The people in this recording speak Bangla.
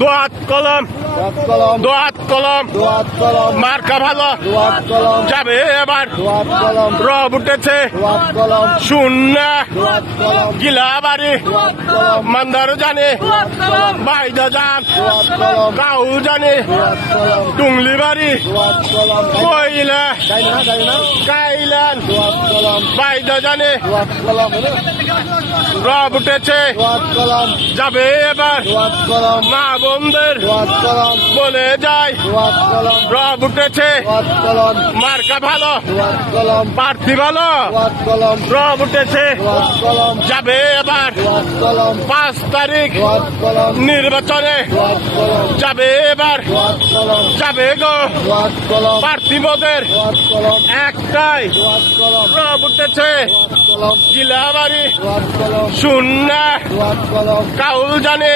দোয়াত কলম দোয়াত কলম মার্কা ভালো যাবে এবার রব উঠেছে শূন্য গিলাবাড়ি মান্দার জানে বাইদা যান কাউ জানে টুংলি বাড়ি কইলা কাইলান বাইদা জানে রব উঠেছে যাবে এবার মা বোনদের বলে যায় রব উঠেছে মার্কা ভালো প্রার্থী ভালো রব উঠেছে যাবে এবার 5 তারিখ নির্বাচনে যাবে এবার যাবে গো প্রার্থী মোদের একটাই রব উঠেছে গিলাবাড়ি শূন্য কাউল জানে